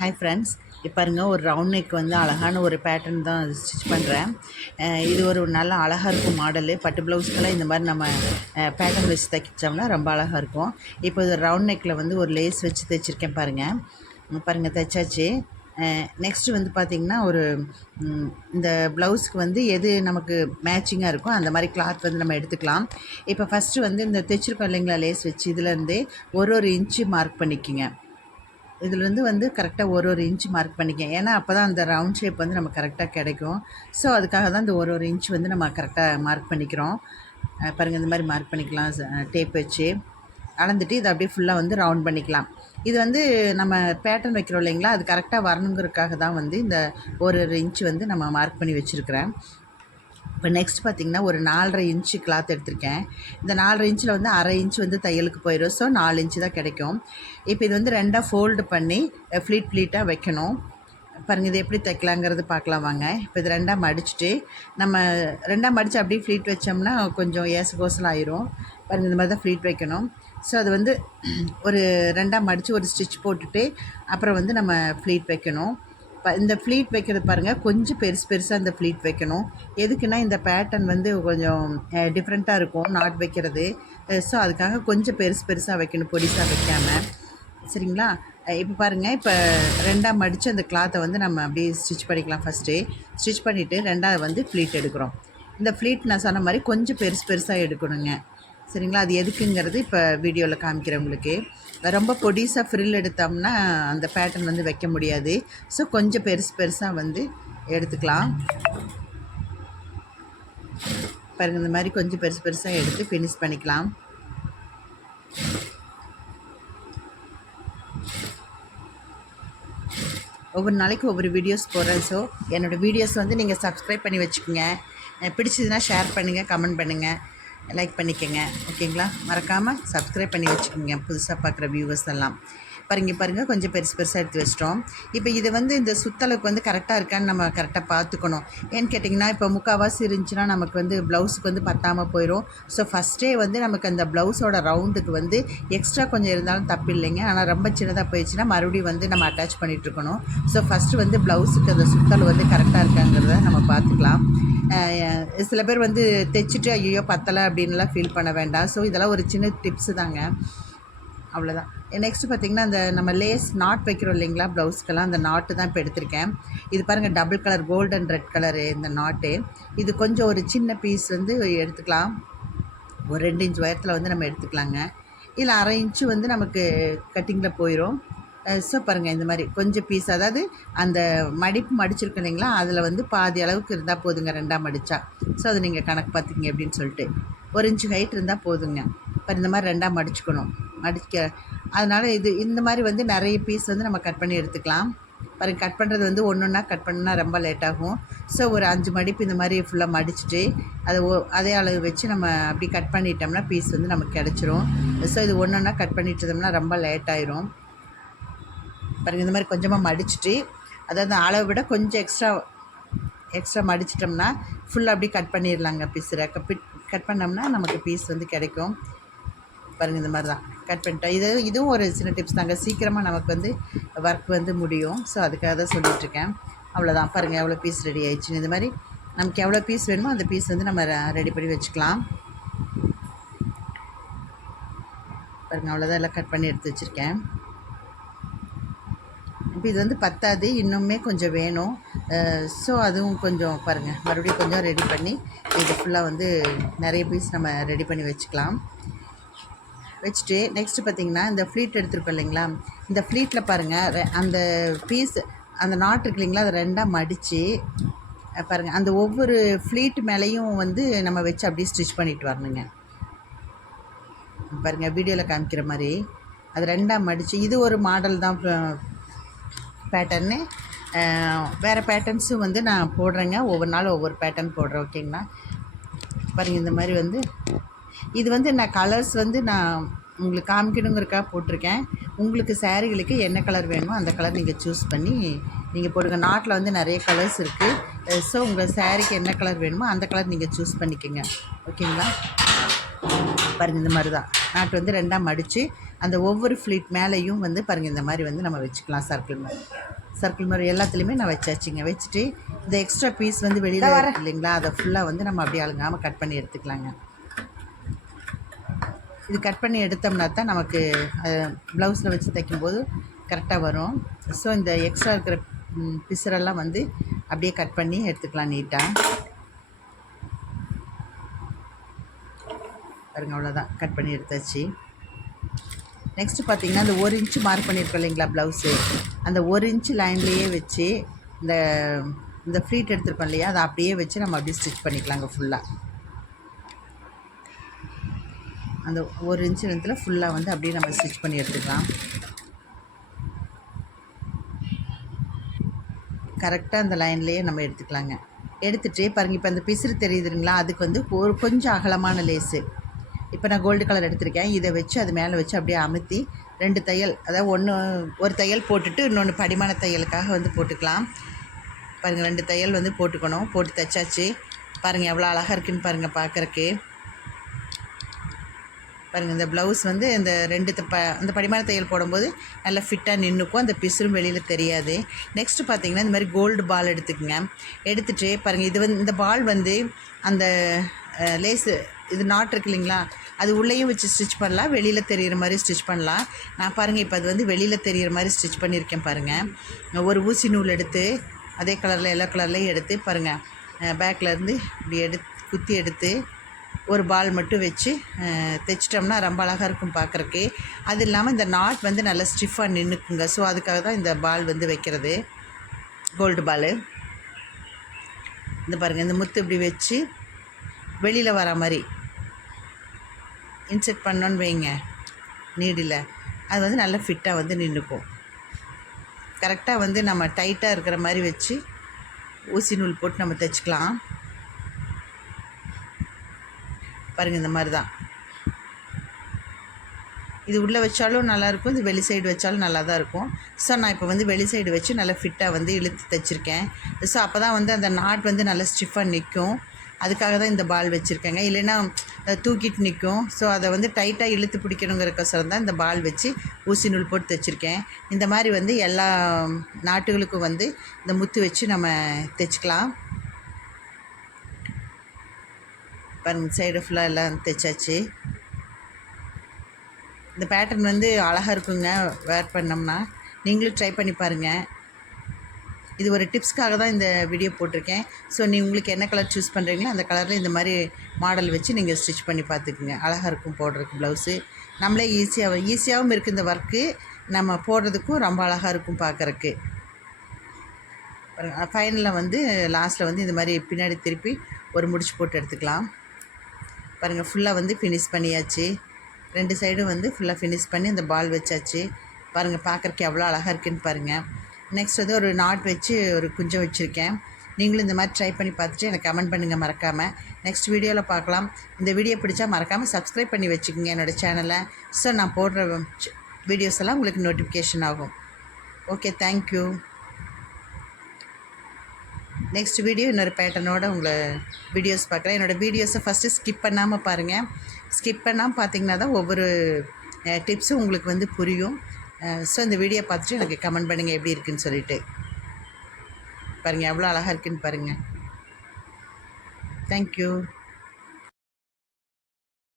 Hi friends, இப்போ பாருங்க ஒரு ரவுண்ட் நெக் வந்து அழகான ஒரு பேட்டர்ன் தான் ஸ்டிச் பண்ணுறேன். இது ஒரு நல்ல அழகாக இருக்கும் மாடலு. பட்டு ப்ளவுஸ்க்கெல்லாம் இந்த மாதிரி நம்ம பேட்டர்ன் வச்சு தைச்சோம்னா ரொம்ப அழகாக இருக்கும். இப்போ இது ரவுண்ட் நெக்கில் வந்து ஒரு லேஸ் வச்சு தைச்சிருக்கேன் பாருங்கள் தைச்சாச்சு. நெக்ஸ்ட்டு வந்து பார்த்திங்கன்னா ஒரு இந்த ப்ளவுஸ்க்கு வந்து எது நமக்கு மேட்சிங்காக இருக்கோ அந்த மாதிரி கிளாத் வந்து நம்ம எடுத்துக்கலாம். இப்போ ஃபஸ்ட்டு வந்து இந்த தைச்சிருக்கோம் இல்லைங்களா லேஸ் வச்சு, இதுலேருந்தே ஒரு இன்ச்சு மார்க் பண்ணிக்கோங்க. இதுலேருந்து வந்து கரெக்டாக ஒரு இன்ச்சு மார்க் பண்ணிக்கேன். ஏன்னா அப்போ தான் அந்த ரவுண்ட் ஷேப் வந்து நமக்கு கரெக்டாக கிடைக்கும். ஸோ அதுக்காக தான் இந்த ஒரு இன்ச் வந்து நம்ம கரெக்டாக மார்க் பண்ணிக்கிறோம். பாருங்கள், இந்த மாதிரி மார்க் பண்ணிக்கலாம். டேப் வச்சு அளந்துட்டு இதை அப்படியே ஃபுல்லாக வந்து ரவுண்ட் பண்ணிக்கலாம். இது வந்து நம்ம பேட்டர்ன் வைக்கிறோம் இல்லைங்களா, அது கரெக்டாக வரணுங்கிறதுக்காக தான் வந்து இந்த ஒரு இன்ச்சு வந்து நம்ம மார்க் பண்ணி வச்சுருக்கிறேன். இப்போ நெக்ஸ்ட் பார்த்திங்கன்னா ஒரு 4.5 இன்ச்சு கிளாத் எடுத்திருக்கேன். இந்த 4.5 இன்ச்சில் வந்து அரை இன்ச்சு வந்து தையலுக்கு போயிடும். ஸோ 4 இன்ச்சு தான் கிடைக்கும். இப்போ இது வந்து 2ஆக ஃபோல்டு பண்ணி ஃப்ளீட்டாக வைக்கணும். பாருங்கள், இது எப்படி தைக்கலாங்கிறது பார்க்கலாம் வாங்க. இப்போ இது 2ஆக மடிச்சுட்டு நம்ம 2ஆக மடித்து அப்படியே ஃப்ளீட் வச்சோம்னா கொஞ்சம் கோசல் ஆயிரும். பாருங்கள், இந்த மாதிரி தான் ஃப்ளீட் வைக்கணும். ஸோ அது வந்து ஒரு 2ஆக மடித்து ஒரு ஸ்டிச் போட்டுட்டு அப்புறம் வந்து நம்ம ஃப்ளீட் வைக்கணும். இந்த ஃப்ளீட் வைக்கிறது பாருங்கள், கொஞ்சம் பெருசாக இந்த ஃப்ளீட் வைக்கணும். எதுக்குன்னா இந்த பேட்டர்ன் வந்து கொஞ்சம் டிஃப்ரெண்ட்டாக இருக்கும் நாட் வைக்கிறது. ஸோ அதுக்காக கொஞ்சம் பெருசாக வைக்கணும், பொடிசாக வைக்காமல். சரிங்களா? இப்போ பாருங்கள், இப்போ 2ஆக மடித்து அந்த கிளாத்தை வந்து நம்ம அப்படியே ஸ்டிச் பண்ணிக்கலாம். ஃபஸ்ட்டு ஸ்டிச் பண்ணிவிட்டு 2ஆவது வந்து ஃப்ளீட் எடுக்கிறோம். இந்த ஃப்ளீட் நான் சொன்ன மாதிரி கொஞ்சம் பெருசாக எடுக்கணுங்க. சரிங்களா? அது எதுக்குங்கிறது இப்போ வீடியோவில் காமிக்கிறேன் உங்களுக்கு. ரொம்ப பொடிசாக ஃப்ரில் எடுத்தோம்னா அந்த பேட்டர்ன் வந்து வைக்க முடியாது. ஸோ கொஞ்சம் பெருசாக வந்து எடுத்துக்கலாம். பாருங்கள், இந்த மாதிரி கொஞ்சம் பெருசாக எடுத்து ஃபினிஷ் பண்ணிக்கலாம். ஒவ்வொரு நாளைக்கு ஒவ்வொரு வீடியோஸ் போடுறேன். ஸோ என்னோடய வீடியோஸ் வந்து நீங்கள் சப்ஸ்கிரைப் பண்ணி வச்சுக்கோங்க. பிடிச்சதுன்னா ஷேர் பண்ணுங்கள், கமெண்ட் பண்ணுங்கள், லைக் பண்ணிக்கோங்க. ஓகேங்களா? மறக்காமல் சப்ஸ்கிரைப் பண்ணி வச்சுக்கோங்க புதுசாக பார்க்குற வியூவர்ஸ் எல்லாம். பாருங்கள், கொஞ்சம் பெருசாக எடுத்து வச்சிட்டோம். இப்போ இது வந்து இந்த சுத்தளவுக்கு வந்து கரெக்டாக இருக்கான்னு நம்ம கரெக்டாக பார்த்துக்கணும். ஏன்னு கேட்டிங்கன்னா, இப்போ முக்கால்வாசி இருந்துச்சுன்னா நமக்கு வந்து ப்ளவுஸுக்கு வந்து பத்தாமல் போயிடும். ஸோ ஃபஸ்ட்டே வந்து நமக்கு அந்த ப்ளவுஸோட ரவுண்டுக்கு வந்து எக்ஸ்ட்ரா கொஞ்சம் இருந்தாலும் தப்பு இல்லைங்க. ஆனால் ரொம்ப சின்னதாக போயிடுச்சுன்னா மறுபடியும் வந்து நம்ம அட்டாச் பண்ணிகிட்ருக்கணும். ஸோ ஃபஸ்ட்டு வந்து ப்ளவுஸுக்கு அந்த சுத்தளவு வந்து கரெக்டாக இருக்காங்கிறத நம்ம பார்த்துக்கலாம். சில பேர் வந்து தைச்சிட்டு ஐயோ பத்தலை அப்படின்லாம் ஃபீல் பண்ண வேண்டாம். ஸோ இதெல்லாம் ஒரு சின்ன டிப்ஸு தாங்க, அவ்வளோதான். நெக்ஸ்ட்டு பார்த்திங்கன்னா, அந்த நம்ம லேஸ் நாட் வைக்கிறோம் இல்லைங்களா ப்ளவுஸ்க்கெல்லாம், அந்த நாட்டு தான் இப்போ எடுத்திருக்கேன். இது பாருங்கள், double colour gold and red colour இந்த நாட்டு. இது கொஞ்சம் ஒரு சின்ன பீஸ் வந்து எடுத்துக்கலாம். ஒரு 2 இன்ச் உயரத்தில் வந்து நம்ம எடுத்துக்கலாங்க. இதில் அரை இன்ச்சு வந்து நமக்கு கட்டிங்கில் போயிடும். ஸோ பாருங்கள், இந்த மாதிரி கொஞ்சம் பீஸ், அதாவது அந்த மடிச்சிருக்கு இல்லைங்களா, அதில் வந்து பாதி அளவுக்கு இருந்தால் போதுங்க 2ஆக மடித்தா. ஸோ அது நீங்கள் கணக்கு பார்த்துக்கிங்க அப்படின்னு சொல்லிட்டு 1 இன்ச்சு ஹைட் இருந்தால் போதுங்க. இப்போ இந்த மாதிரி 2ஆக மடிச்சுக்கணும். அதனால் இந்த மாதிரி வந்து நிறைய பீஸ் வந்து நம்ம கட் பண்ணி எடுத்துக்கலாம். பாருங்கள், கட் பண்ணுறது வந்து ஒன்றா கட் பண்ணால் ரொம்ப லேட் ஆகும். ஸோ ஒரு 5 மடிப்பு இந்த மாதிரி ஃபுல்லாக மடிச்சுட்டு அதை அதே அளவு வச்சு நம்ம அப்படி கட் பண்ணிட்டோம்னா பீஸ் வந்து நமக்கு கிடச்சிரும். ஸோ இது ஒன்றா கட் பண்ணிட்டு இருந்தோம்னா ரொம்ப லேட் ஆயிரும். பாருங்கள், இந்த மாதிரி கொஞ்சமாக மடிச்சுட்டு, அதாவது அளவை விட கொஞ்சம் எக்ஸ்ட்ரா மடிச்சிட்டோம்னா ஃபுல்லாக அப்படியே கட் பண்ணிடலாங்க. பீஸு கட் பண்ணோம்னா நமக்கு பீஸ் வந்து கிடைக்கும். பாருங்கள், இந்த மாதிரி தான் கட் பண்ணிட்டோம். இதுவும் ஒரு சின்ன டிப்ஸ் தாங்க, சீக்கிரமாக நமக்கு வந்து ஒர்க் வந்து முடியும். ஸோ அதுக்காக தான் சொல்லிகிட்ருக்கேன். அவ்வளோதான். பாருங்கள், எவ்வளோ பீஸ் ரெடி ஆயிடுச்சுன்னு. இந்த மாதிரி நமக்கு எவ்வளோ பீஸ் வேணுமோ அந்த பீஸ் வந்து நம்ம ரெடி பண்ணி வச்சுக்கலாம். பாருங்கள், அவ்வளோதான், எல்லாம் கட் பண்ணி எடுத்து வச்சுருக்கேன். இப்போ இது வந்து பத்தாது, இன்னுமே கொஞ்சம் வேணும். ஸோ அதுவும் கொஞ்சம் பாருங்கள், மறுபடியும் கொஞ்சம் ரெடி பண்ணி இது ஃபுல்லாக வந்து நிறைய பீஸ் நம்ம ரெடி பண்ணி வச்சுட்டு நெக்ஸ்ட்டு பார்த்திங்கன்னா, இந்த ஃப்ளீட் எடுத்துருக்கோம் இல்லைங்களா, இந்த ஃப்ளீட்டில் பாருங்கள் அந்த பீஸ் அந்த நாட் இருக்கு இல்லைங்களா, அதை 2ஆக மடித்து பாருங்கள், அந்த ஒவ்வொரு ஃப்ளீட் மேலேயும் வந்து நம்ம வச்சு அப்படியே ஸ்டிச் பண்ணிட்டு வரணுங்க. பாருங்கள், வீடியோவில் காமிக்கிற மாதிரி அது 2ஆக மடித்து, இது ஒரு மாடல் தான் பேட்டர்னு. வேறு பேட்டர்ன்ஸும் வந்து நான் போடுறேங்க. ஒவ்வொரு நாள் ஒவ்வொரு பேட்டர்ன் போடுறேன். ஓகேங்களா? பாருங்கள், இந்த மாதிரி வந்து இது வந்து நான் கலர்ஸ் வந்து நான் உங்களுக்கு காமிக்கணுங்கிறக்காக போட்டிருக்கேன். உங்களுக்கு சாரீகளுக்கு என்ன கலர் வேணுமோ அந்த கலர் நீங்கள் சூஸ் பண்ணி நீங்கள் போடுங்க. நாட்டில் வந்து நிறைய கலர்ஸ் இருக்குது. ஸோ உங்கள் சாரீக்கு என்ன கலர் வேணுமோ அந்த கலர் நீங்கள் சூஸ் பண்ணிக்கோங்க. ஓகேங்களா? பாருங்கள், இந்த மாதிரி தான் நாட்டு வந்து 2ஆக மடித்து அந்த ஒவ்வொரு ஃப்ளீட் மேலேயும் வந்து பாருங்கள் இந்த மாதிரி வந்து நம்ம வச்சுக்கலாம். சர்க்கிள் மாதிரி எல்லாத்துலேயுமே நான் வச்சாச்சுங்க. வச்சுட்டு இந்த எக்ஸ்ட்ரா பீஸ் வந்து வெளியில் இருக்கு இல்லைங்களா, அதை ஃபுல்லாக வந்து நம்ம அப்படியே அழுங்காமல் கட் பண்ணி எடுத்துக்கலாங்க. இது கட் பண்ணி எடுத்தோம்னா தான் நமக்கு ப்ளவுஸில் வச்சு தைக்கும்போது கரெக்டாக வரும். ஸோ இந்த எக்ஸ்ட்ரா இருக்கிற பிசுரெல்லாம் வந்து அப்படியே கட் பண்ணி எடுத்துக்கலாம் நீட்டாக. பாருங்க, அவ்வளோதான், கட் பண்ணி எடுத்தாச்சு. நெக்ஸ்ட்டு பார்த்திங்கன்னா இந்த 1 இன்ச்சு மார்க் பண்ணியிருக்கோம் இல்லைங்களா ப்ளவுஸு, அந்த 1 இன்ச்சு லைன்லேயே வச்சு இந்த இந்த ஃப்ளீட் எடுத்துருக்கோம் இல்லையா, அதை அப்படியே வச்சு நம்ம அப்படியே ஸ்டிச் பண்ணிக்கலாங்க. ஃபுல்லாக அந்த 1 இன்ச்சு லென்த்தில் ஃபுல்லாக வந்து அப்படியே நம்ம ஸ்டிச் பண்ணி எடுத்துக்கலாம். கரெக்டாக அந்த லைன்லேயே நம்ம எடுத்துக்கலாங்க. எடுத்துகிட்டு பாருங்கள், இப்போ அந்த பிசுறு தெரியுதுங்களா, அதுக்கு வந்து கொஞ்சம் அகலமான லேஸு இப்போ நான் கோல்டு கலர் எடுத்திருக்கேன். இதை வச்சு அது மேலே வச்சு அப்படியே அமுத்தி 2 தையல், அதாவது ஒரு தையல் போட்டுட்டு இன்னொன்று படிமான தையலுக்காக வந்து போட்டுக்கலாம். பாருங்கள், 2 தையல் வந்து போட்டுக்கணும். போட்டு தைச்சாச்சு. பாருங்கள் எவ்வளோ அழகாக இருக்குதுன்னு பாருங்கள் பார்க்குறக்கு. பாருங்கள், இந்த ப்ளவுஸ் வந்து இந்த 2 அந்த படிமான தையல் போடும்போது நல்லா ஃபிட்டாக நின்றுக்கும், அந்த பிசுறும் வெளியில் தெரியாது. நெக்ஸ்ட்டு பார்த்திங்கன்னா இந்த மாதிரி கோல்டு பால் எடுத்துக்கோங்க. எடுத்துகிட்டு பாருங்கள், இது வந்து இந்த பால் வந்து அந்த லேஸு இது நாட் இருக்கு இல்லைங்களா, அது உள்ளேயும் வச்சு ஸ்டிச் பண்ணலாம், வெளியில் தெரிகிற மாதிரி ஸ்டிச் பண்ணலாம். நான் பாருங்கள் இப்போ அது வந்து வெளியில் தெரிகிற மாதிரி ஸ்டிச் பண்ணியிருக்கேன். பாருங்கள், ஒரு ஊசி நூல் எடுத்து அதே கலரில் எல்லா கலர்லேயும் எடுத்து பாருங்கள், பேக்லேருந்து இப்படி குத்தி எடுத்து ஒரு பால் மட்டும் வச்சு தைச்சிட்டோம்னா ரொம்ப அழகாக இருக்கும் பார்க்குறக்கு. அது இல்லாமல் இந்த நாட் வந்து நல்லா ஸ்டிஃபாக நின்றுக்குங்க. ஸோ அதுக்காக தான் இந்த பால் வந்து வைக்கிறது, கோல்டு பால். இந்த பாருங்கள், இந்த முத்து இப்படி வச்சு வெளியில் வர மாதிரி இன்செர்ட் பண்ணோன்னு வைங்க நீடில், அது வந்து நல்லா ஃபிட்டாக வந்து நின்றுக்கும். கரெக்டாக வந்து நம்ம டைட்டாக இருக்கிற மாதிரி வச்சு ஊசி நூல் போட்டு நம்ம தைச்சிக்கலாம். பாருங்கள், இந்த மாதிரி தான். இது உள்ளே வச்சாலும் நல்லாயிருக்கும், இது வெளி சைடு வச்சாலும் நல்லா தான் இருக்கும். ஸோ நான் இப்போ வந்து வெளி சைடு வச்சு நல்லா ஃபிட்டாக வந்து இழுத்து தைச்சிருக்கேன். ஸோ அப்போ தான் வந்து அந்த நாட் வந்து நல்லா ஸ்டிஃபாக நிற்கும். அதுக்காக தான் இந்த பால் வச்சுருக்கேங்க, இல்லைன்னா தூக்கிட்டு நிற்கும். ஸோ அதை வந்து டைட்டாக இழுத்து பிடிக்கணுங்கிறக்கோசரம் தான் இந்த பால் வச்சு ஊசி நூல் போட்டு தைச்சிருக்கேன். இந்த மாதிரி வந்து எல்லா நாட்டுகளுக்கும் வந்து இந்த முத்து வச்சு நம்ம தைச்சிக்கலாம். பாருங்கள், சைடு ஃபுல்லாக எல்லாம் தைச்சாச்சு. இந்த பேட்டர்ன் வந்து அழகாக இருக்குங்க வேர் பண்ணோம்னா. நீங்களும் ட்ரை பண்ணி பாருங்கள். இது ஒரு டிப்ஸ்க்காக தான் இந்த வீடியோ போட்டிருக்கேன். ஸோ உங்களுக்கு என்ன கலர் சூஸ் பண்ணுறீங்களோ அந்த கலரில் இந்த மாதிரி மாடல் வச்சு நீங்கள் ஸ்டிச் பண்ணி பார்த்துக்குங்க. அழகாக இருக்கும் போடுறதுக்கு ப்ளவுஸு. நம்மளே ஈஸியாகவும் இருக்குது இந்த ஒர்க்கு, நம்ம போடுறதுக்கும் ரொம்ப அழகாக இருக்கும் பார்க்குறக்கு. ஃபைனலில் வந்து லாஸ்ட்டில் வந்து இந்த மாதிரி பின்னாடி திருப்பி ஒரு முடிச்சு போட்டு எடுத்துக்கலாம். பாருங்கள், ஃபுல்லாக வந்து ஃபினிஷ் பண்ணியாச்சு. 2 சைடும் வந்து ஃபுல்லாக ஃபினிஷ் பண்ணி அந்த பால் வச்சாச்சு. பாருங்கள், பார்க்குறக்கு எவ்வளோ அழகாக இருக்குதுன்னு பாருங்கள். நெக்ஸ்ட் வந்து ஒரு நாட் வச்சு ஒரு குஞ்சம் வச்சுருக்கேன். நீங்களும் இந்த மாதிரி ட்ரை பண்ணி பார்த்துட்டு எனக்கு கமெண்ட் பண்ணுங்கள் மறக்காமல். நெக்ஸ்ட் வீடியோவில் பார்க்கலாம். இந்த வீடியோ பிடிச்சா மறக்காமல் சப்ஸ்கிரைப் பண்ணி வச்சுக்கோங்க என்னோடய சேனலை. ஸோ நான் போடுற வீடியோஸ் எல்லாம் உங்களுக்கு நோட்டிஃபிகேஷன் ஆகும். Okay, thank you. நெக்ஸ்ட் வீடியோ இன்னொரு பேட்டர்னோட உங்களை வீடியோஸ் பார்க்குறேன். என்னோடய வீடியோஸை ஃபஸ்ட்டு ஸ்கிப் பண்ணாமல் பாருங்கள். ஸ்கிப் பண்ணாமல் பார்த்தீங்கன்னா தான் ஒவ்வொரு டிப்ஸும் உங்களுக்கு வந்து புரியும். ஸோ இந்த வீடியோ பார்த்துட்டு எனக்கு கமெண்ட் பண்ணுங்கள் எப்படி இருக்குதுன்னு சொல்லிவிட்டு. பாருங்கள் எவ்வளோ அழகாக இருக்குதுன்னு பாருங்கள். தேங்க்யூ.